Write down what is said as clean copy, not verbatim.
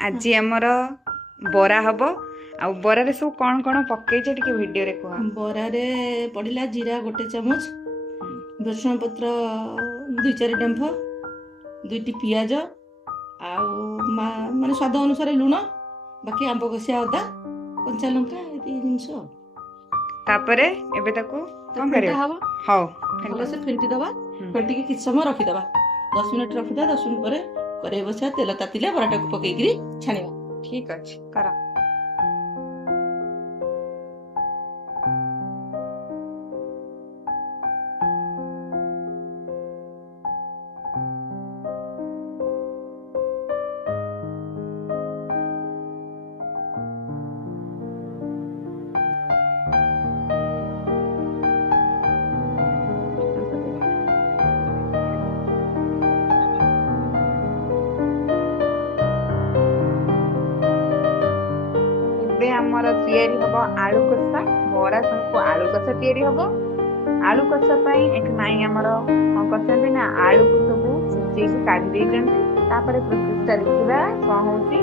आज आमर बरा हम आ बरारे सब कौन कौन पकईचे टिके वीडियो रे कह। बरारे पड़िला जीरा गोटे चामच, भृषण पत्र 2-4 डेम्फ, 2टी पियाज माने स्वाद अनुसार लुण, बाकी आंब कषिया अदा कंचा लंका ये जिनस तापरे एबे ताकू कौन करियो हवा हाउ भल से फेंटी दबा। फेंटिकी किछ समय रखिदबा, 10 मिनिट रखिदा। 10 मिनिट पर करेई बसा, तेल तातिले बराटा को पकेइकरी छानिबा। ठीक अछि करा। आमर तैयारी हम आलू कषा बरा संग आलू कषा तैयारी हम। आलू कषा एठी माई आमर कौन करछन्ती ना आलू को सब सिझेई काढी देइछन्ती। तापरे प्रोसेस टा देखिबा कौन होउची।